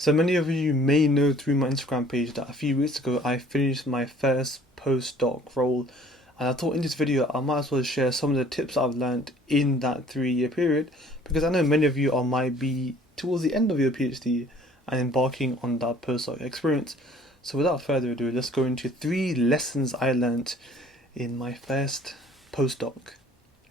So many of you may know through my Instagram page that a few weeks ago I finished my first postdoc role, and I thought in this video I might as well share some of the tips I've learned in that 3 year period, because I know many of you might be towards the end of your PhD and embarking on that postdoc experience. So without further ado, let's go into 3 lessons I learned in my first postdoc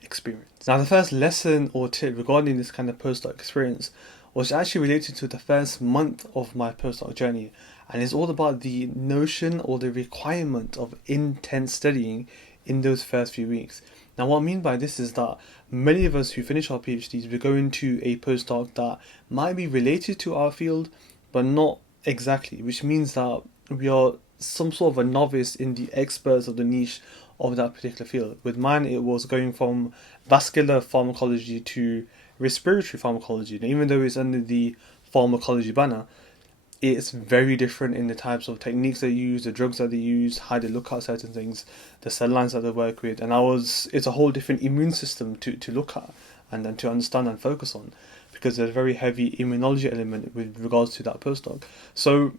experience. Now, the first lesson or tip regarding this kind of postdoc experience was actually related to the first month of my postdoc journey, and it's all about the notion or the requirement of intense studying in those first few weeks. Now, what I mean by this is that many of us who finish our PhDs, we go into a postdoc that might be related to our field, but not exactly, which means that we are some sort of a novice in the experts of the niche of that particular field. With mine, it was going from vascular pharmacology to respiratory pharmacology. And even though it's under the pharmacology banner, it's very different in the types of techniques they use, the drugs that they use, how they look at certain things, the cell lines that they work with. And it's a whole different immune system to look at and to understand and focus on, because there's a very heavy immunology element with regards to that postdoc. So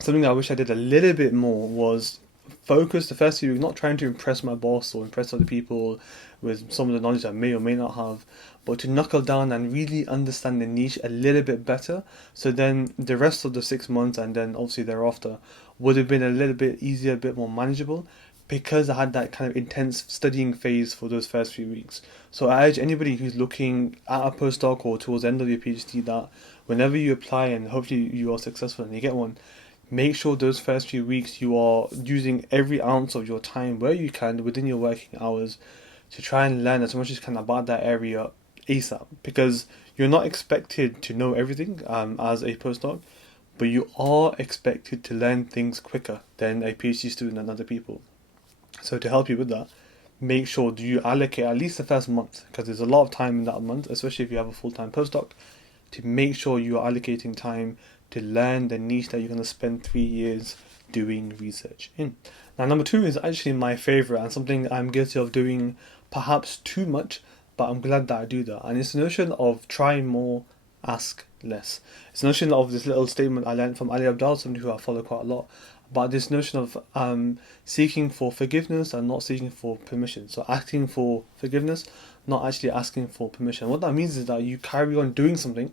something that I wish I did a little bit more was focus the first few weeks, not trying to impress my boss or impress other people with some of the knowledge I may or may not have, but to knuckle down and really understand the niche a little bit better. So then the rest of the 6 months and then obviously thereafter would have been a little bit easier, a bit more manageable, because I had that kind of intense studying phase for those first few weeks. So I urge anybody who's looking at a postdoc or towards the end of your PhD that whenever you apply and hopefully you are successful and you get one, make sure those first few weeks you are using every ounce of your time where you can within your working hours to try and learn as much as you can about that area ASAP, because you're not expected to know everything as a postdoc, but you are expected to learn things quicker than a PhD student and other people. So to help you with that, make sure you allocate at least the first month, because there's a lot of time in that month, especially if you have a full-time postdoc, to make sure you are allocating time to learn the niche that you're going to spend 3 years doing research in. Now, number 2 is actually my favorite and something I'm guilty of doing perhaps too much, but I'm glad that I do that. And it's the notion of try more, ask less. It's the notion of this little statement I learned from Ali Abdal, somebody who I follow quite a lot, about this notion of seeking for forgiveness and not seeking for permission. So asking for forgiveness, not actually asking for permission. What that means is that you carry on doing something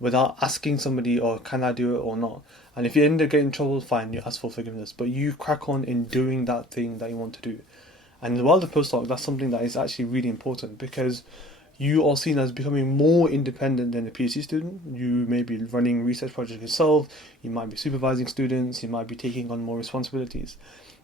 without asking somebody, or can I do it or not. And if you end up getting in trouble, fine, you ask for forgiveness. But you crack on in doing that thing that you want to do. And in the world of postdoc, that's something that is actually really important, because you are seen as becoming more independent than a PhD student. You may be running research projects yourself, you might be supervising students, you might be taking on more responsibilities.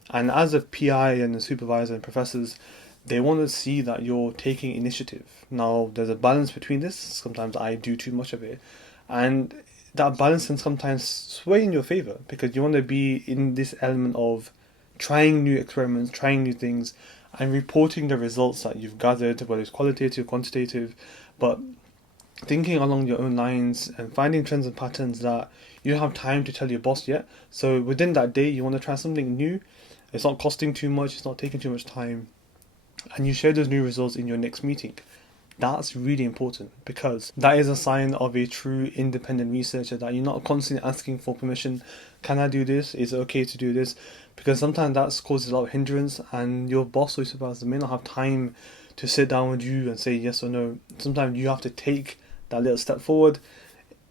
And as a PI and a supervisor and professors, they want to see that you're taking initiative. Now, there's a balance between this. Sometimes I do too much of it, and that balance can sometimes sway in your favor, because you want to be in this element of trying new experiments, trying new things, and reporting the results that you've gathered, whether it's qualitative, quantitative, but thinking along your own lines and finding trends and patterns that you don't have time to tell your boss yet. So within that day, you want to try something new. It's not costing too much, it's not taking too much time, and you share those new results in your next meeting. That's really important, because that is a sign of a true independent researcher, that you're not constantly asking for permission. Can I do this? Is it okay to do this? Because sometimes that causes a lot of hindrance, and your boss or supervisor may not have time to sit down with you and say yes or no. Sometimes you have to take that little step forward.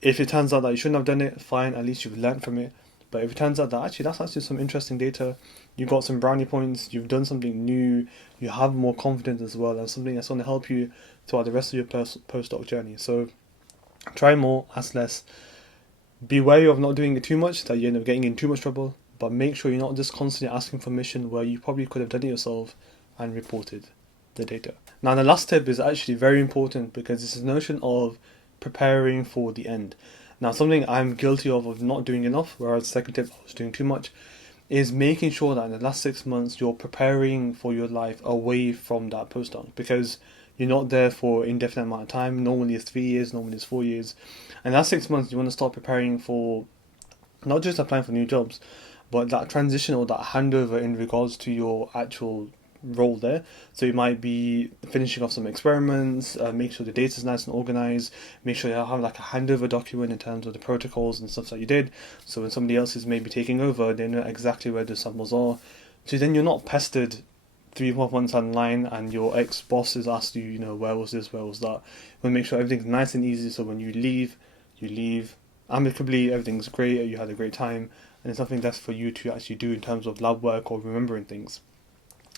If it turns out that you shouldn't have done it, fine, at least you've learned from it. But if it turns out that that's actually some interesting data, you got some brownie points, you've done something new, you have more confidence as well, and something that's going to help you throughout the rest of your postdoc journey. So try more, ask less. Be wary of not doing it too much, that you end up getting in too much trouble, but make sure you're not just constantly asking for permission where you probably could have done it yourself and reported the data. Now, the last tip is actually very important, because it's a notion of preparing for the end. Now, something I'm guilty of not doing enough, whereas the second tip I was doing too much, is making sure that in the last 6 months you're preparing for your life away from that postdoc, because you're not there for an indefinite amount of time. Normally it's 3 years, normally it's 4 years. And that 6 months you want to start preparing for not just applying for new jobs, but that transition or that handover in regards to your actual role there. So you might be finishing off some experiments, make sure the data is nice and organized, make sure you have like a handover document in terms of the protocols and stuff that you did. So when somebody else is maybe taking over, they know exactly where the samples are. So then you're not pestered 3 or 4 months online and your ex-boss is asked you, you know, where was this, where was that. You want to make sure everything's nice and easy, so when you leave amicably, everything's great, you had a great time, and there's nothing less for you to actually do in terms of lab work or remembering things.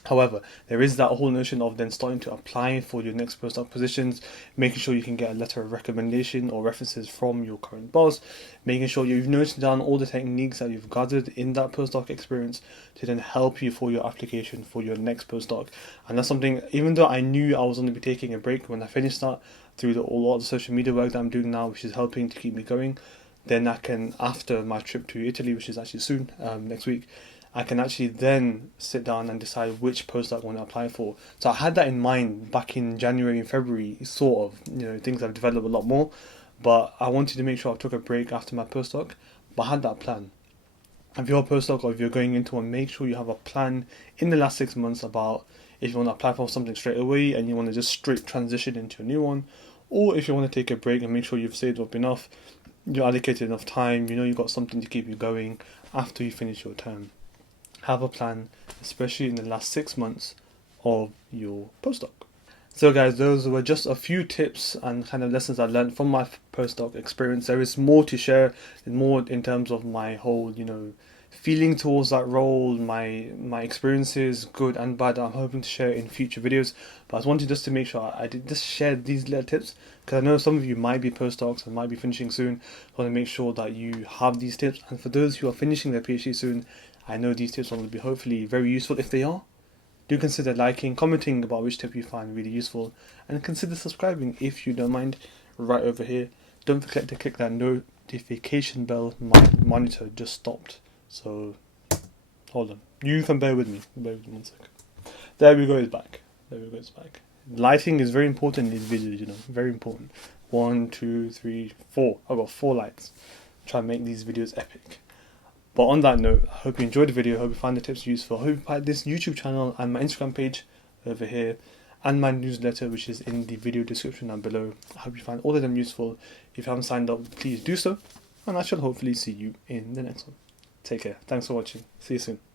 However, there is that whole notion of then starting to apply for your next postdoc positions, making sure you can get a letter of recommendation or references from your current boss, making sure you've noted down all the techniques that you've gathered in that postdoc experience to then help you for your application for your next postdoc. And that's something, even though I knew I was going to be taking a break when I finished that, through a lot of the social media work that I'm doing now, which is helping to keep me going, then I can, after my trip to Italy, which is actually soon, next week, I can actually then sit down and decide which postdoc I want to apply for. So I had that in mind back in January and February, sort of, you know, things have developed a lot more, but I wanted to make sure I took a break after my postdoc, but I had that plan. If you're a postdoc or if you're going into one, make sure you have a plan in the last 6 months about if you want to apply for something straight away and you want to just straight transition into a new one, or if you want to take a break and make sure you've saved up enough, you're allocated enough time, you know you've got something to keep you going after you finish your term. Have a plan, especially in the last 6 months of your postdoc. So guys, those were just a few tips and kind of lessons I learned from my postdoc experience. There is more to share, more in terms of my whole, you know, feeling towards that role, my experiences, good and bad, I'm hoping to share in future videos. But I wanted just to make sure I did just share these little tips, because I know some of you might be postdocs and might be finishing soon. I want to make sure that you have these tips, and for those who are finishing their PhD soon, I know these tips will be hopefully very useful. If they are, do consider liking, commenting about which tip you find really useful, and consider subscribing if you don't mind, right over here. Don't forget to click that notification bell. My monitor just stopped, so hold on. You can bear with me. Bear with me 1 second. There we go, it's back. There we go, it's back. Lighting is very important in these videos, you know, very important. 1, 2, 3, 4. I've got 4 lights. Try and make these videos epic. But on that note, I hope you enjoyed the video, I hope you found the tips useful. I hope you find this YouTube channel and my Instagram page over here, and my newsletter, which is in the video description down below. I hope you find all of them useful. If you haven't signed up, please do so, and I shall hopefully see you in the next one. Take care. Thanks for watching. See you soon.